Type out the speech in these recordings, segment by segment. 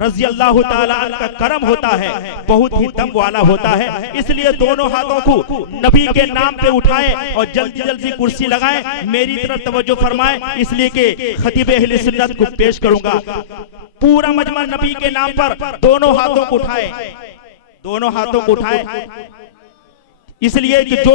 रज़ी अल्लाह ताला अन्हु का करम होता है, बहुत ही दम वाला होता है। इसलिए दोनों हाथों को नबी के नाम पे उठाए और जल्दी जल्दी कुर्सी लगाए, मेरी तरफ तवज्जो फरमाए, इसलिए कि खतीब अहले सुन्नत को पेश करूंगा। पूरा मजमा नबी के नाम पर दोनों हाथों को उठाए, दोनों हाथों को उठाए, इसलिए कि जो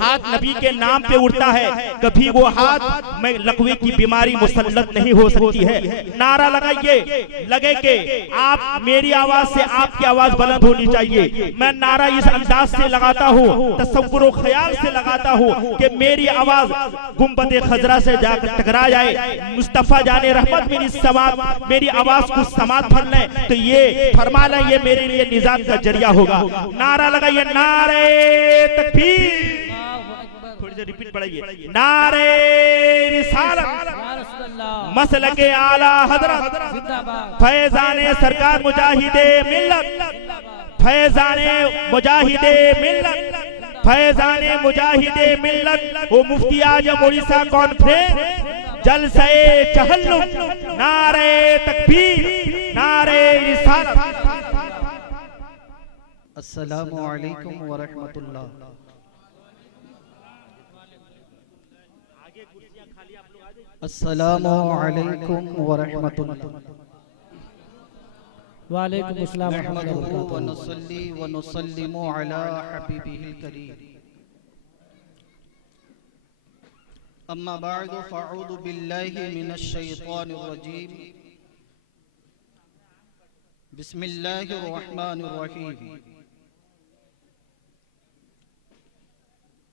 हाथ नबी के नाम पे उठता है कभी वो हाथ में लकवे की बीमारी मुसल्लत नहीं हो सकती है। नारा लगाइए, लगे कि आप मेरी आवाज से आपकी आवाज बुलंद होनी चाहिए। मैं नारा इस अंदाज से लगाता हूँ, तसव्वुर ख्याल से लगाता हूँ कि मेरी आवाज गुंबद खजरा से जाकर टकरा जाए, मुस्तफा जाने रहमत मिन समात मेरी आवाज को समात भर ले, तो ये फरमा लें ये मेरे लिए निजात का जरिया होगा। नारा लगाइए, नारे तकबीर, थोड़ी सी रिपीट बढ़ाइए, नारे रिसालत, मसलके आला हजरत, फैजाने सरकार मुजाहिदे मिल्लत, फैजाने मुजाहिदे मिल्लत, फैजाने मुजाहिदे मिल्लत, वो मुफ्ती आजम उड़ीसा कॉन्फ्रेंस जलसे चहल्लुम, नारे तकबीर, नारे रिसालत। अस्सलामु अलैकुम व रहमतुल्लाह। अस्सलामु अलैकुम व रहमतुल्लाह। वालेकुम अस्सलाम व नुसल्ली व नुसल्लिमु अला हबीबिहिल करीम। अम्मा बअदु फअऊदु बिल्लाहि मिनश शैतानिर रजीम। बिस्मिल्लाहिर रहमानिर रहीम।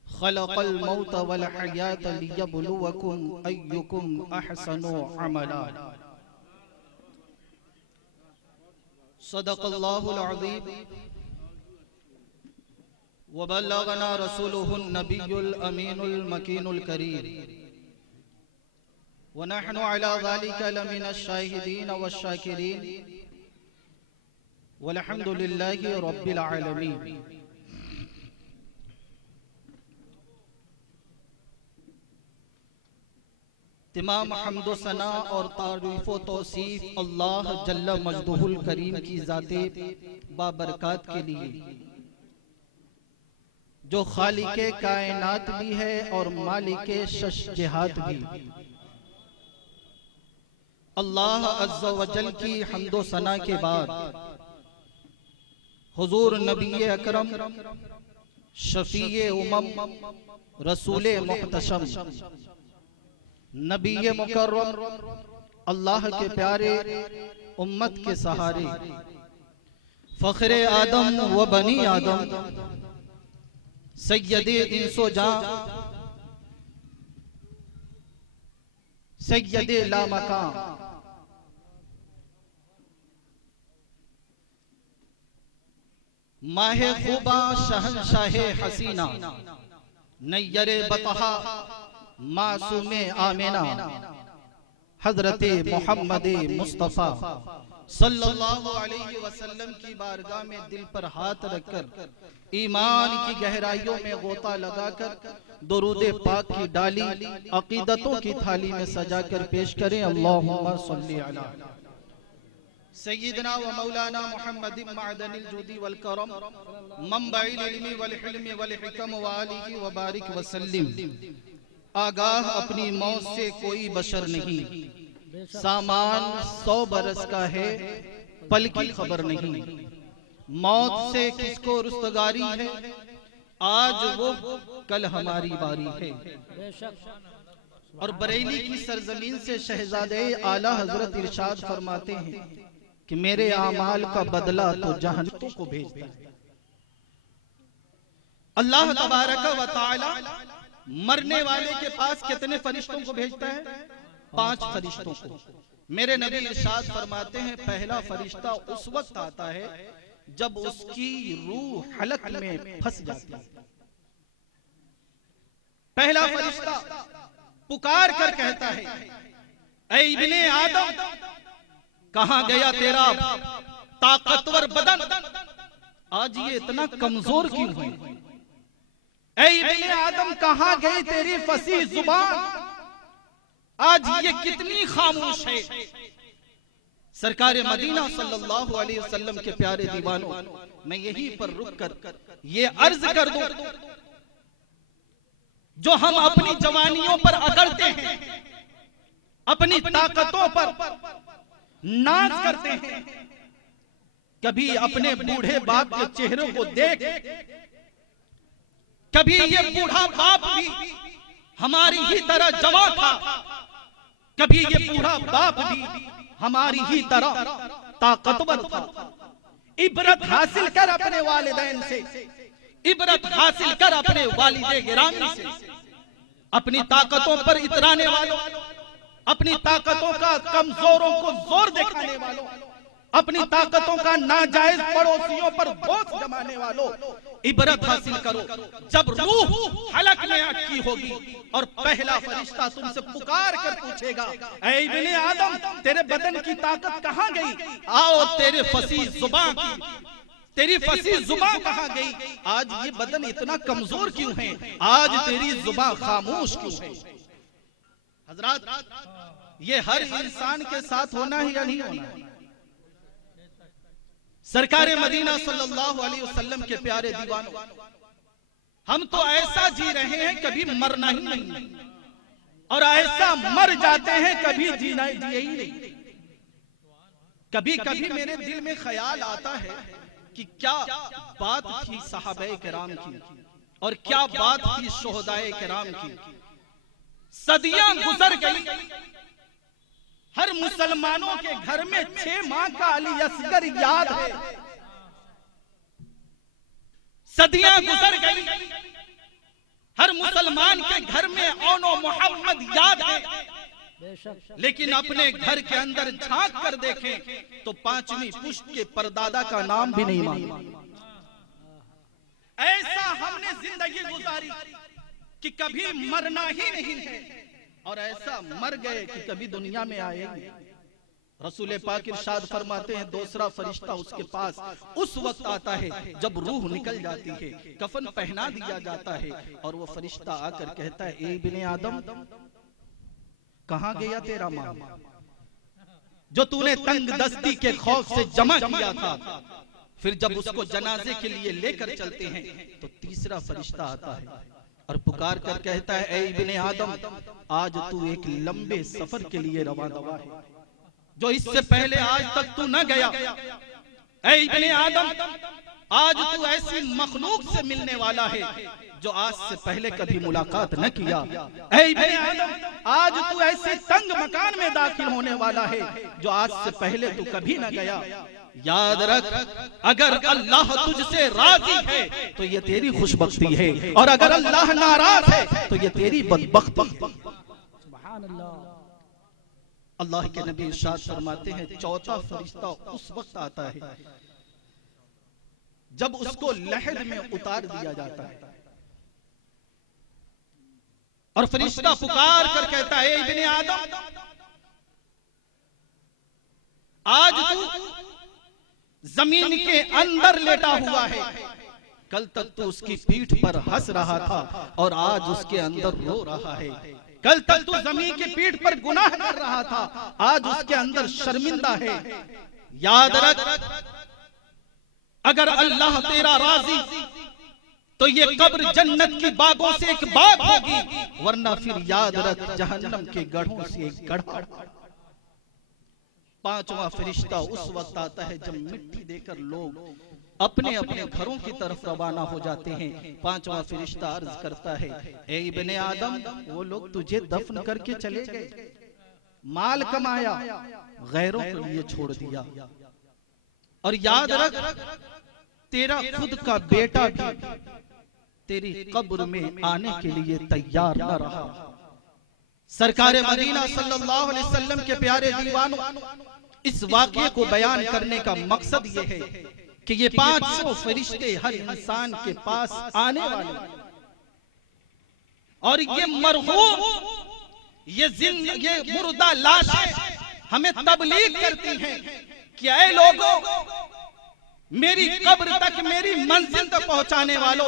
खलक़ल मौत वल हयात लियब्लुवकुम अय्युकुम अहसनु अमला। सदक़ल्लाहुल अज़ीम व बल्लगना रसूलुहुन नबियुल अमीनुल मकीनुल करीम व नहनु अला ज़ालिका लमिनश शाहिदीन वश शाकिरीन वल्हम्दुलिल्लाहि रब्बिल आलमीन। तमाम हम्दो सना और तारीफ़ व तौसीफ़ अल्लाह जल्ल मजदुहुल करीम की ज़ाते बाबरकात के लिए, जो खालिके कायनात भी है और मालिके शश जिहात भी। अल्लाह अज़्ज़ा व जल की हम्दो सना के बाद हुज़ूर नबी अकरम शफ़ीए उम्मम रसूले मुहतशम नबी मुकर्रम अल्लाह के प्यारे उम्मत के सहारे फ़ख्रे आदम व बनी आदम सैयदे इंसो जां सैयदे लामकां माहे खूबा शहंशाहे हसीना नैयरे बतहा मासूमे आमिना हजरते मोहम्मद मुस्तफ़ा सल्लल्लाहु अलैहि वसल्लम की बारगाह में दिल पर हाथ रखकर ईमान की गहराइयों में गोता लगाकर दुरूदे पाक की डाली अकीदतों की थाली में सजाकर पेश करें। अल्लाहुम्मा सल्ली अला सय्यिदना व मौलाना मुहम्मदिन मअदनिल जुदी वल करम मंबइल इल्मी वल हिल्मी वल हिकम व आलिहि व बारिक व सल्लिम। आगाह अपनी मौत से कोई बशर नहीं, सामान 100 बरस का है पल की खबर नहीं। मौत से किसको रुस्तगारी है, आज वो कल हमारी बारी है। और बरेली की सरजमीन से शहजादे आला हजरत इरशाद फरमाते हैं कि मेरे आमाल का बदला तो जहन्नम को भेजता है। अल्लाह तबारक व तआला मरने वाले के पास कितने फरिश्तों को भेजता है? 5 फरिश्तों को। मेरे नबी इरशाद फरमाते हैं पहला फरिश्ता उस वक्त आता है जब उसकी रूह हलक में फंस जाती है। पहला फरिश्ता पुकार कर कहता है, ऐ इब्ने आदम, कहां गया तेरा ताकतवर बदन, आज ये इतना कमजोर क्यों है? ऐ इब्ने आदम, कहां गई तेरी फसीह जुबान, आज ये कितनी खामोश है? सरकार मदीना सल्लल्लाहु अलैहि वसल्लम के प्यारे दीवानों, मैं यहीं पर रुक कर ये अर्ज कर दूं, जो हम अपनी जवानियों पर अकड़ते हैं, अपनी ताकतों पर नाज करते हैं, कभी अपने बूढ़े बाप के चेहरे को देख, कभी ये बूढ़ा बाप भी हमारी ही तरह जवान था, कभी ये बूढ़ा बाप भी हमारी ही तरह ताकतवर था। इबरत हासिल कर अपने वालिदैन से, इबरत हासिल कर अपने वालिदे गिरामी से। अपनी ताकतों पर इतराने वालों, अपनी ताकतों का कमजोरों को जोर दिखाने वालों, अपनी ताकतों का नाजायज पड़ोसियों पर बोझ जमाने वालों, इबरत हासिल करो। जब रूह हलक में अटकी होगी और पहला फरिश्ता तुमसे पुकार कर पूछेगा, ऐ इब्ने आदम, तेरे बदन की ताकत कहां गई? आओ तेरे फसी जुबान की, तेरी फसी जुबान कहां गई? आज ये बदन इतना कमजोर क्यों है? आज तेरी जुबान खामोश क्यों है? हजरात, ये हर इंसान के साथ होना है या नहीं होना? सरकार मदीना सल्लल्लाहु अलैहि वसल्लम के प्यारे दीवानों, हम तो ऐसा जी रहे हैं कभी मरना ही नहीं, और ऐसा मर जाते हैं कभी जीना जिए ही नहीं। कभी कभी मेरे दिल में ख्याल आता है कि क्या बात थी सहाबाए किराम की, और क्या बात थी शुहदाए किराम की। सदियां गुजर गई, हर मुसलमानों के घर में 6 माह का अली असगर याद है। सदियां गुजर गई, हर मुसलमान के घर में औनो मोहम्मद याद है। लेकिन अपने घर के अंदर झांक कर देखें तो 5वीं पुश्त के परदादा का नाम भी नहीं मालूम। ऐसा हमने जिंदगी गुजारी कि कभी मरना ही नहीं है, और ऐसा मर गए कि कभी दुनिया में आएंगे। रसूल पाक इरशाद फरमाते हैं, दूसरा फरिश्ता उसके पास उस वक्त आता है जब रूह निकल जाती है, कफन पहना दिया जाता है, और वो फरिश्ता आकर कहता है, ए इब्ने आदम, कहां गया तेरा माल जो तूने तंग दस्ती के खौफ से जमा किया था? फिर जब उसको जनाजे के लिए लेकर चलते हैं तो तीसरा फरिश्ता आता है और पुकार कर कहता है, ऐ इब्ने आदम, आज तू एक लंबे सफर के लिए रवाना है जो इससे पहले आज तक तू न गया। ऐ इब्ने आदम, आज तू ऐसी मखलूक से मिलने वाला है जो आज से पहले कभी मुलाकात न किया। ऐ इब्ने आदम, आज तू ऐसे तंग मकान में दाखिल होने वाला है जो आज से पहले तू कभी न गया। याद रख, अगर अल्लाह तुझसे राजी है तो ये तेरी खुशबख्ती है, और अगर अल्लाह नाराज है तो ये तेरी बदबख्ती है। सुभान अल्लाह। अल्लाह के नबी इरशाद फरमाते हैं, चौथा फरिश्ता उस वक्त आता है जब उसको लहद में उतार दिया जाता है, और फरिश्ता पुकार कर कहता है, इब्ने आदम, आज तू जमीन के अंदर लेटा हुआ है, कल तक तो उसकी पीठ पर हंस रहा था और आज उसके अंदर रो रहा है। कल तक तो जमीन की पीठ पर गुनाह कर रहा था, आज उसके अंदर शर्मिंदा है। याद रख, अगर अल्लाह तेरा राजी तो ये कब्र जन्नत की बागों से एक बाग होगी, वरना फिर याद रख जहन्नम के गढ़ों से एक गढ़। पांचवा फरिश्ता उस वक्त आता है जब मिट्टी देकर लोग अपने अपने घरों की तरफ रवाना हो जाते हैं। पांचवा फरिश्ता अर्ज करता है, ए इब्ने आदम, वो लोग तुझे दफन करके चले गए, माल कमाया, गैरों के लिए छोड़ दिया, और याद रख तेरा खुद का बेटा भी तेरी कब्र में आने के लिए तैयार न रहा। सरकार मदीना सल्लल्लाहु अलैहि वसल्लम के प्यारे दीवानों, इस वाक़ये को बयान करने का मकसद ये है कि ये 500 फरिश्ते हर इंसान के पास आने वाले, और ये मरहूम, ये मुर्दा लाशें हमें तबलीग करती हैं कि ऐ लोगों, मेरी कब्र तक, मेरी मंजिल तक पहुंचाने वालों,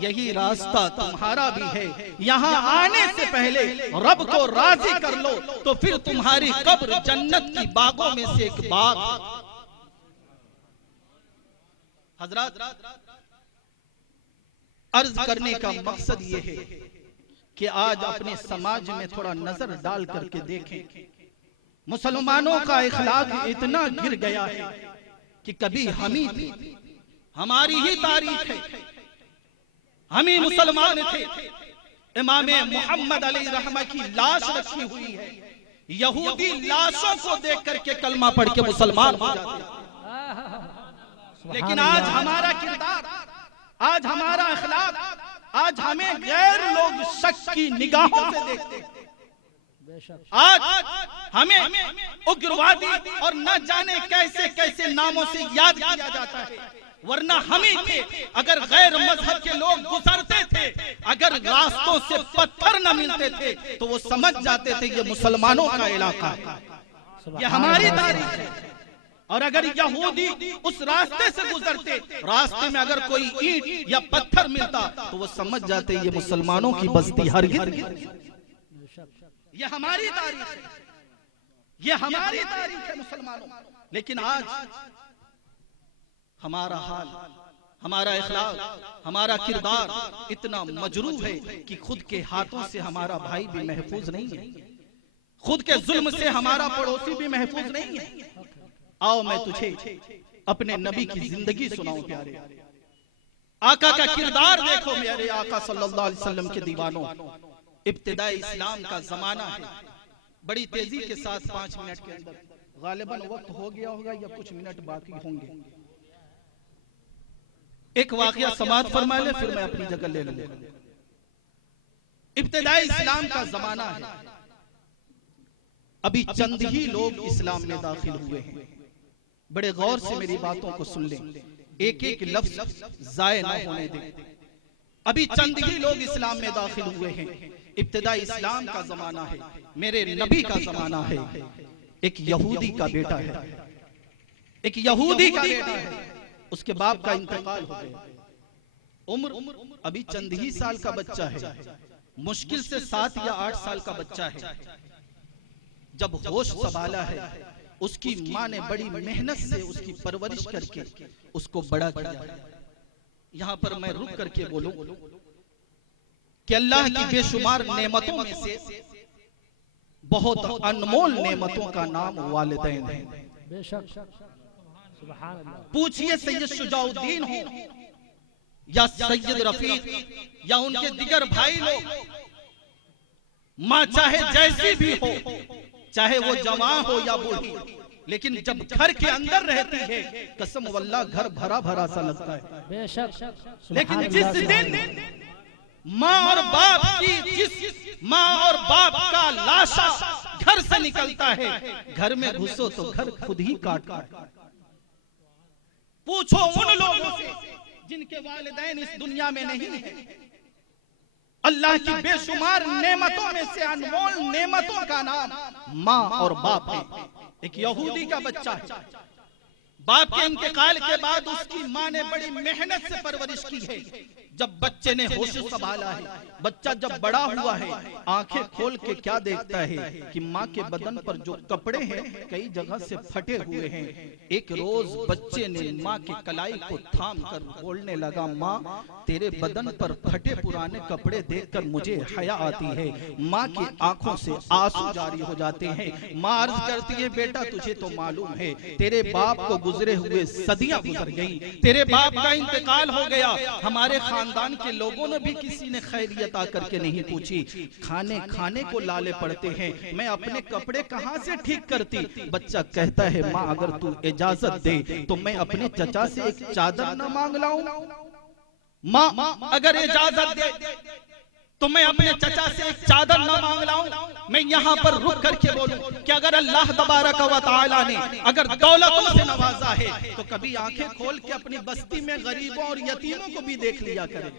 यही रास्ता तुम्हारा भी है। यहाँ आने से पहले रब को राजी कर लो, तो फिर तुम्हारी कब्र जन्नत की बागों में से एक बाग। हजरत, अर्ज करने का मकसद ये है कि आज अपने समाज में थोड़ा नजर डाल करके देखें, मुसलमानों का इखलाक इतना गिर गया है कि कभी हम ही थे, हमारी ही तारीख है, हम ही मुसलमान थे। इमाम मोहम्मद अलैहि रहमा की लाश रखी हुई है, यहूदी लाशों को देख करके कलमा पढ़ के मुसलमान हो जाते हैं। लेकिन आज हमारा किरदार, आज हमारा अखलाक, आज हमें गैर लोग शक की निगाहों से देखते हैं। आज हमें उग्रवादी और न जाने कैसे कैसे नामों से याद किया जाता है, वरना हम ही थे। अगर गैर मजहब के लोग गुजरते थे, अगर रास्तों से पत्थर न मिलते थे, तो वो समझ जाते थे ये मुसलमानों का इलाका है, ये हमारी तारीख है। और अगर यहूदी उस रास्ते से गुजरते, रास्ते में अगर कोई ईंट या पत्थर मिलता, तो वो समझ जाते ये मुसलमानों की बस्ती हरगिज़। ये हमारी तारीख है, ये हमारी तारीख है मुसलमानों। लेकिन आज हमारा हाल, हमारा इखलाक, हमारा किरदार इतना मजरूह है कि खुद के हाथों से हमारा भाई भी महफूज नहीं है, खुद के जुल्म से हमारा पड़ोसी भी महफूज नहीं है। आओ मैं तुझे अपने नबी की जिंदगी सुनाऊं प्यारे, आका का किरदार देखो मेरे आका सल्लल्लाहु अलैहि वसल्लम के दीवानों। इब्तिदाई इस्लाम का जमाना है, बड़ी तेजी के साथ 5 मिनट के अंदर, गालिबन वक्त हो गया होगा या कुछ मिनट बाकी होंगे, एक वाकया समाप्त फरमा ले, फिर मैं अपनी जगह ले लूंगा। इब्तिदाई इस्लाम का जमाना है, अभी चंद ही लोग इस्लाम में दाखिल हुए हैं। बड़े गौर से मेरी बातों को सुन लें, एक एक लफ्ज जाये ना होने दें। अभी चंद ही लोग इस्लाम में दाखिल हुए हैं। इब्तिदाई इस्लाम का जमाना है, मेरे नबी का जमाना है। एक यहूदी का बेटा है, एक यहूदी का बेटा है, उसके बाप का इंतकाल हो गया। उम्र अभी चंद ही साल का बच्चा है, मुश्किल से 7 या 8 साल का बच्चा है। जब होश संभाला है, उसकी माँ ने बड़ी मेहनत से उसकी परवरिश करके उसको बड़ा किया है। यहाँ पर मैं रुक करके बोलूं कि अल्लाह की बेशुमार नेमतों में से बहुत अनमोल नेमतों का नाम वालिदैन है। पूछिए सैयद शुजाउद्दीन हो या सैयद रफीक या उनके दिगर भाई लोग, माँ चाहे जैसी भी हो, चाहे वो जवान हो या बूढ़ी, लेकिन जब घर के अंदर रहती है, कसम वल्लाह घर भरा भरा सा लगता है। बेशक। लेकिन जिस दिन माँ और बाप की, जिस माँ और बाप का लाशा घर से निकलता है, घर में घुसो तो घर खुद ही काटता है। पूछो उन लोगों से जिनके वालिदैन इस दुनिया में नहीं है। अल्लाह की बेशुमार नेमतों में से अनमोल नेमतों का नाम माँ और बाप है। एक यहूदी का बच्चा है, बाप के इंतकाल के बाद उसकी माँ ने बड़ी मेहनत से परवरिश की है। जब बच्चे ने होश संभाला है, बच्चा जब बड़ा हुआ है, आंखें खोल के क्या देखता है कि माँ के बदन पर जो कपड़े हैं कई जगह से फटे हुए हैं। एक रोज बच्चे ने माँ की कलाई को थाम कर बोलने लगा, माँ तेरे बदन पर फटे पुराने कपड़े देखकर मुझे हया आती है। माँ की आंखों से आंसू जारी हो जाते हैं। माँ अर्ज करती है, बेटा तुझे तो मालूम है तेरे बाप को गुजरे हुए सदियां गुजर गई, तेरे बाप का इंतकाल हो गया, हमारे खानदान के लोगों ने भी किसी ने खैरियत आकर के नहीं पूछी, खाने को लाले पड़ते हैं, मैं अपने कपड़े कहां से ठीक करती। बच्चा कहता है, माँ अगर तू इजाजत दे तो मैं अपने चचा से एक चादर न मांग लाऊं। माँ अगर इजाजत दे तो मैं अपने चचा से एक चादर न मांग लाऊं। मैं यहाँ पर रुक करके बोलूं कि अगर अल्लाह तबारक व तआला ने अगर दौलतों से नवाजा है तो कभी आंखें खोल के अपनी बस्ती में गरीबों और यतीमों को भी देख लिया करे।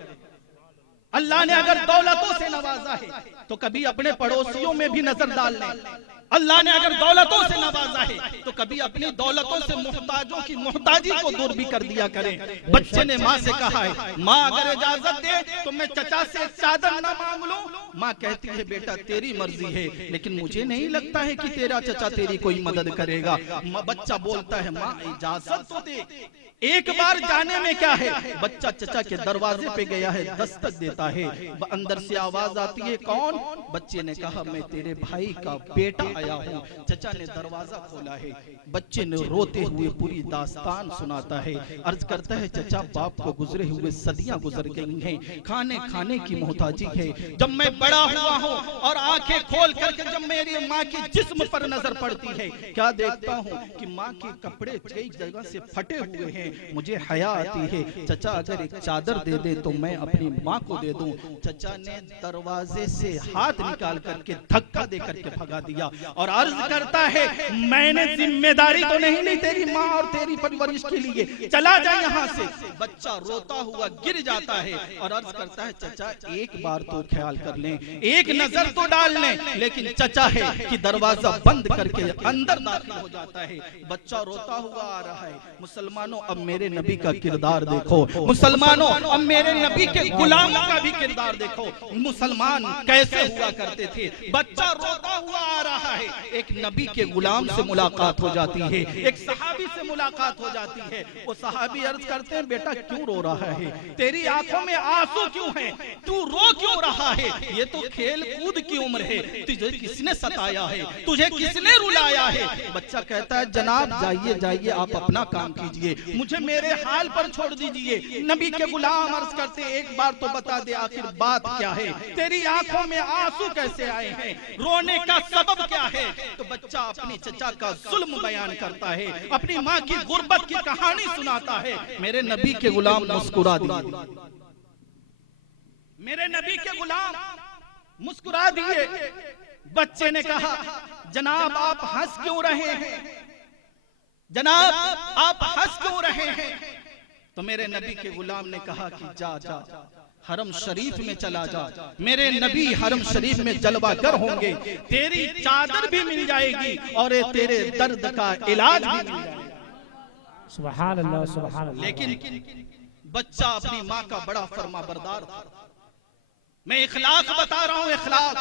अल्लाह ने अगर दौलतों से नवाजा है तो कभी अपने पड़ोसियों में भी नजर डाल लें। अल्लाह ने अगर दौलतों से नवाजा है तो कभी अपनी दौलतों से मुहताजों की मुहताजी को दूर भी कर दिया करें। बच्चे ने माँ से कहा है, माँ अगर इजाजत दे तो मैं चचा से चादर ना मांग लूं। माँ कहती है, बेटा तेरी मर्जी है, लेकिन मुझे नहीं लगता है कि तेरा चचा तेरी कोई मदद करेगा। बच्चा बोलता है, माँ इजाजत तो दे, एक बार जाने में क्या है। बच्चा चचा के दरवाजे पे गया है, दस्तक देता है, अंदर से आवाज आती है, कौन? बच्चे ने कहा, मैं तेरे भाई का बेटा आया हूँ। चचा ने दरवाजा खोला है, बच्चे ने रोते हुए पूरी दास्तान सुनाता है, अर्ज करता है, चचा बाप को गुजरे हुए सदियां गुजर गई हैं, खाने खाने की मोहताजी है। जब मैं बड़ा हुआ हूँ और आंखें खोल करके जब मेरी माँ की जिस्म पर नजर पड़ती है, क्या देखता हूँ कि माँ के कपड़े कई जगह से फटे हुए हैं, मुझे हया आती है। चचा अगर एक चादर दे दे तो मैं अपनी माँ को दे दूं। चचा ने दरवाजे से हाथ निकाल करके धक्का दे करके भगा दिया और अर्ज करता है, मैंने जिम्मेदारी तो नहीं ली तेरी माँ और तेरी परवरिश के लिए, चला जा यहाँ से। बच्चा रोता हुआ गिर जाता है और अर्ज करता है, चचा एक बार तो ख्याल कर लें, एक नजर तो डाल लें। लेकिन चचा है कि दरवाजा बंद करके अंदर दाखिल हो जाता है। बच्चा रोता हुआ आ रहा है। मुसलमानों, अब मेरे नबी का किरदार देखो। मुसलमानों, अब मेरे नबी के गुलामों का भी किरदार देखो। मुसलमान कैसे हुआ करते थे। बच्चा रोता हुआ आ रहा है, एक नबी के गुलाम से मुलाकात हो जाती है, एक सहाबी से मुलाकात हो जाती है। वो सहाबी अर्ज करते हैं, बेटा क्यों रो रहा है, तेरी आंखों में आंसू क्यों हैं, तू रो क्यों रहा है? ये तो खेल कूद की उम्र है, तुझे किसने सताया है, तुझे किसने रुलाया है? बच्चा कहता है, जनाब जाइए जाइए, आप अपना काम कीजिए, मुझे मेरे हाल पर छोड़ दीजिए। नबी के गुलाम अर्ज करते, एक बार तो बता दे आखिर बात क्या है, तेरी आंखों में आंसू कैसे आए हैं, रोने का सबब क्या है? तो बच्चा अपनी चचा का जुल्म बयान करता है, अपनी माँ की गुर्बत की कहानी सुनाता है। मेरे नबी के गुलाम मुस्कुरा दिए, मेरे नबी के गुलाम मुस्कुरा दिए। बच्चे ने कहा, जनाब आप हंस क्यों रहे हैं, जनाब आप हंस क्यों रहे हैं? तो मेरे नबी के गुलाम ने कहा कि जा जा हरम शरीफ में चला जा, मेरे नबी हरम शरीफ में जलवागर होंगे, तेरी चादर भी मिल जाएगी और तेरे दर्द का इलाज भी मिल जाएगा। सुभान अल्लाह, सुभान अल्लाह। लेकिन बच्चा अपनी माँ का बड़ा फरमाबरदार था। मैं इखलाक बता रहा हूं, इखलाक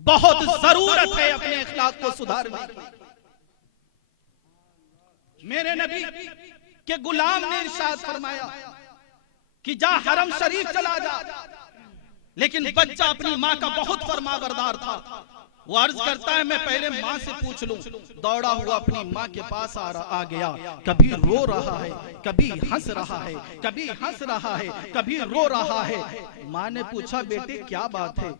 बहुत जरूरत है अपने इखलाक को सुधारने की। मेरे नबी के गुलाम ने इरशाद फरमाया कि जा हरम शरीफ चला जा, लेकिन बच्चा अपनी माँ का बहुत फरमाबरदार था। वो अर्ज करता है, मैं पहले माँ से पूछ लूं। दौड़ा हुआ अपनी माँ के पास आ गया, कभी रो रहा है, कभी हंस रहा है, कभी हंस रहा है, कभी रो रहा है। माँ ने पूछा, बेटे क्या बात है,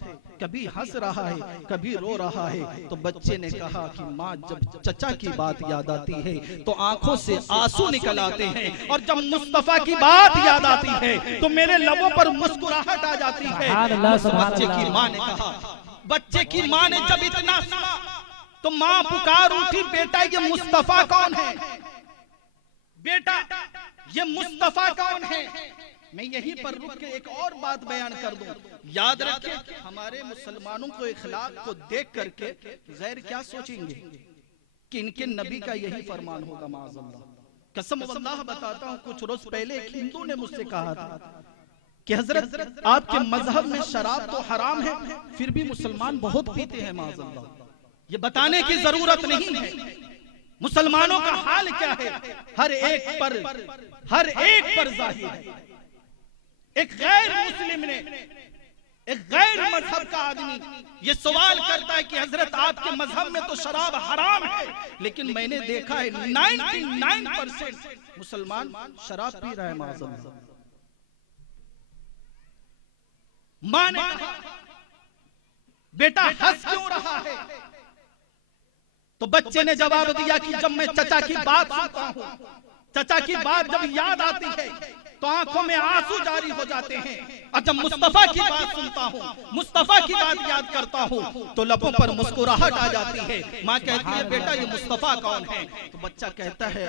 कभी हंस रहा है, कभी रो रहा है? तो बच्चे ने कहा कि माँ जब चचा की बात याद आती है तो आंखों से आंसू निकल आते हैं, और जब मुस्तफा की बात याद आती है तो मेरे लबों पर मुस्कुराहट आ जाती है। बच्चे की माँ ने कहा, बच्चे की माँ ने जब इतना सुना तो माँ पुकार उठी, बेटा ये मुस्तफा कौन है, बेटा ये मुस्तफा कौन है? मैं यहीं पर रुक के एक और बात बयान कर दूं। याद रखें, हमारे मुसलमानों को इखलाक को देख करके गैर क्या सोचेंगे कि इनके नबी का यही फरमान होगा। माअज़ल्लाह, कसम वल्लाह बताता हूं, कुछ रोज पहले एक हिंदू ने मुझसे कहा था कि हजरत आपके मजहब में शराब तो हराम है, फिर भी मुसलमान बहुत पीते हैं। माअज़ल्लाह, ये बताने की जरूरत नहीं है मुसलमानों का हाल क्या है। हर एक पर जाहिर है। एक गैर मुस्लिम ने, एक गैर मजहब का आदमी ये सवाल करता है कि हजरत आपके मजहब में तो शराब हराम है, लेकिन मैंने देखा है 99% मुसलमान शराब पी रहा है। माअज़ल्लाह, माँ ने कहा, बेटा हंस क्यों रहा है? तो बच्चे ने जवाब दिया कि जब मैं चचा की बात सुनता हूं, चचा की बात जब याद आती है तो आंखों में आंसू जारी हो जाते हैं, और जब मुस्तफा की बात सुनता हूँ, मुस्तफा की बात याद करता हूँ, तो लबों पर मुस्कुराहट आ जाती है। माँ कहती है बेटा ये मुस्तफा कौन है? तो बच्चा कहता है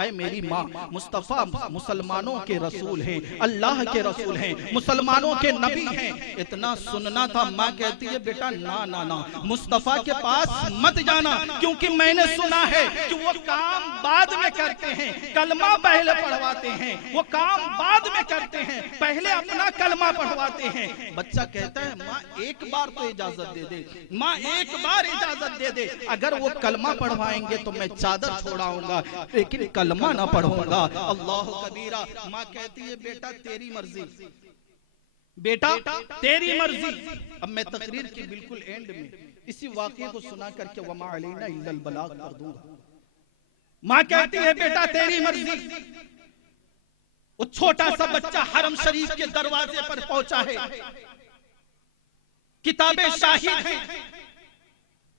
ऐ मेरी माँ, मुस्तफा मुसलमानों के रसूल हैं, अल्लाह के रसूल हैं, मुसलमानों के नबी हैं। इतना सुनना था। माँ कहती है बेटा ना ना ना, मुस्तफा के पास मत जाना, क्योंकि मैंने सुना है कि वो काम बाद में करते हैं, कलमा पहले पढ़वाते हैं, वो काम बाद में करते हैं, पहले अपना कलमा पढ़वाते हैं। बच्चा कहता है माँ एक बार तो इजाजत दे दे, माँ एक बार इजाजत दे दे, अगर वो कलमा पढ़वाएंगे तो मैं चादर छोड़ाऊंगा, लेकिन कलमा ना पढ़ूंगा। अल्लाह कबीरा। माँ कहती है बेटा तेरी मर्जी, बेटा तेरी मर्जी। अब मैं तकरीर की बिल्कुल एंड में इसी वाक़े को सुना करके वमा अलैना इल्लल बलाग कर दूंगा। माँ कहती है बेटा तेरी मर्जी। वो छोटा सा बच्चा हरम शरीफ के दरवाजे पर पहुंचा है, किताबें शाहिद हैं।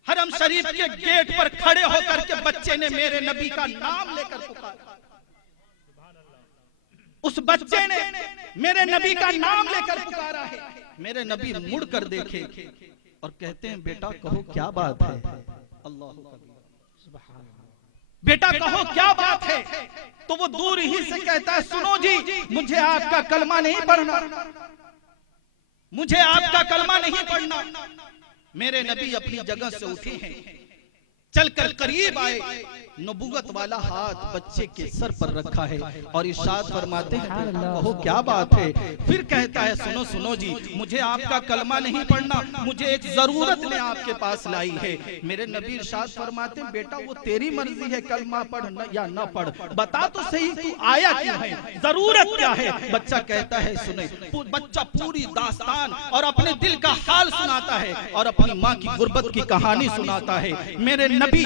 हरम शरीफ के गेट पर खड़े होकर के बच्चे ने मेरे नबी का नाम लेकर पुकारा। उस बच्चे ने मेरे नबी का नाम लेकर पुकारा है। मेरे नबी मुड़ कर देखे और कहते हैं बेटा कहो क्या बात है? अल्लाह बेटा कहो क्या बात है? तो वो दूर ही से कहता है सुनो जी, मुझे आपका कलमा नहीं पढ़ना, मुझे आपका कलमा नहीं पढ़ना। मेरे नबी अपनी जगह से उठे हैं, चलकर करीब आए, नबूवत वाला हाथ बच्चे के सर पर रखा है और इरशाद फरमाते हैं कहो क्या बात है? फिर कहता है सुनो सुनो जी, मुझे आपका कलमा नहीं पढ़ना, मुझे एक जरूरत ने आपके पास लाई है। मेरे नबी इरशाद फरमाते हैं बेटा वो तेरी मर्जी है, कलमा पढ़ या न पढ़, बता तो सही तू आया क्यों है, जरूरत क्या है? बच्चा कहता है सुने, बच्चा पूरी दास्तान और अपने दिल का हाल सुनाता है और अपनी माँ की गुर्बत की कहानी सुनाता है। मेरे नबी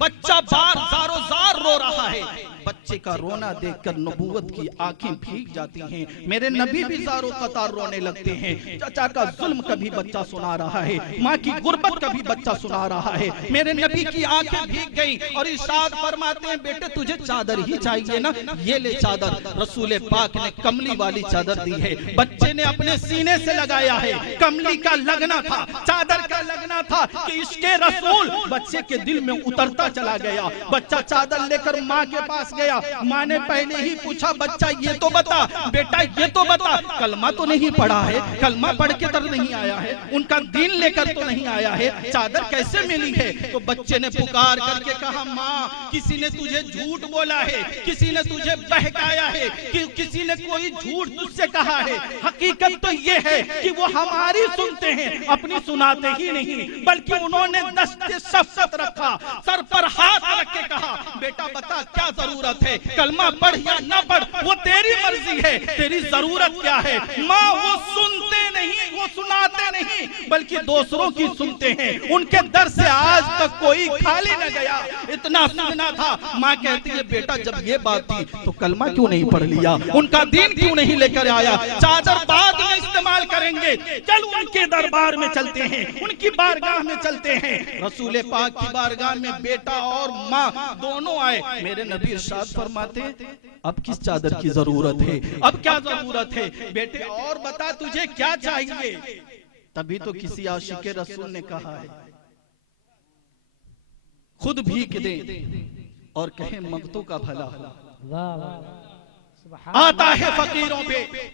बच्चा जारो जार रो रहा है, बच्चे का रोना देखकर नबूवत की आंखें भीग जाती हैं। मेरे नबी भी जारो कतार रोने लगते हैं। चाचा का जुल्म कभी बच्चा सुना रहा है, माँ की गुर्बत कभी बच्चा सुना रहा है। मेरे नबी की आंखें भीग गई और इरशाद फरमाते हैं बेटे तुझे चादर ही चाहिए ना, ये ले चादर। रसूल पाक ने कमली वाली चादर दी है, बच्चे ने अपने सीने से लगाया है। कमली का लगना था, चादर का लगना था कि इसके रसूल बच्चे के दिल में उतरता चला गया। बच्चा चादर लेकर माँ के पास गया। माँ ने पहले ही पूछा बच्चा ये तो बता, बेटा ये तो बता, कलमा तो नहीं पढ़ा है, कलमा पढ़ के तर नहीं आया है, उनका दीन लेकर तो नहीं आया है, चादर कैसे मिली है? तो बच्चे ने पुकार करके कहा माँ किसी ने तुझे झूठ बोला है, किसी ने तुझे बहकाया है, किसी ने कोई झूठ तुझसे कहा है। हकीकत तो ये है कि वो हमारी सुनते हैं, अपनी सुनाते ही नहीं, बल्कि उन्होंने दस्ते शफ़क़त रखा, सर पर हाथ रख के कहा बेटा बता क्या जरूरत है, कलमा पढ़ या ना पढ़ वो तेरी मर्जी है, तेरी जरूरत क्या है? माँ वो सुनते नहीं, वो सुनाते नहीं, बल्कि दूसरों की सुनते हैं। उनके दर से आज तक कोई खाली न गया, इतना सुनना था। माँ कहती है बेटा जब ये बात थी तो कलमा क्यों नहीं पढ़ लिया, उनका दीन क्यों नहीं लेकर आया? चादर बाद में इस्तेमाल करेंगे, चल उनके दरबार में चलते हैं, उनकी बारगाह में चलते हैं। रसूल पाक की बारगाह में बेटा और माँ दोनों आए। मेरे नबी इरशाद फरमाते अब किस चादर की जरूरत है, अब क्या जरूरत है? बेटे और बता तुझे क्या चाहिए? तभी तो किसी आशिक रसूल ने कहा है खुद भीख दे और कहे मंगतों का भला आता है फकीरों पे,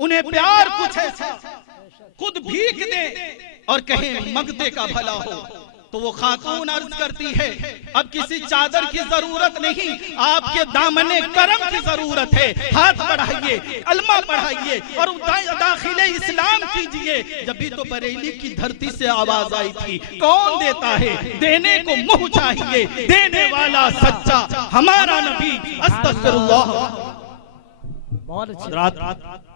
उन्हें प्यार कुछ ऐसा, खुद भीख दे और कहे मंगते का भला हो। तो वो खातून अर्ज करती है अब किसी चादर की जरूरत नहीं, आपके दामने करम की जरूरत है। हाथ बढ़ाइए, कलमा पढ़ाइए और दाखिले इस्लाम कीजिए। जब भी तो बरेली की धरती से आवाज आई थी कौन देता है, देने को मुंह चाहिए, देने वाला सच्चा हमारा नबी। अस्तगफिरुल्लाह। बहुत अच्छी रात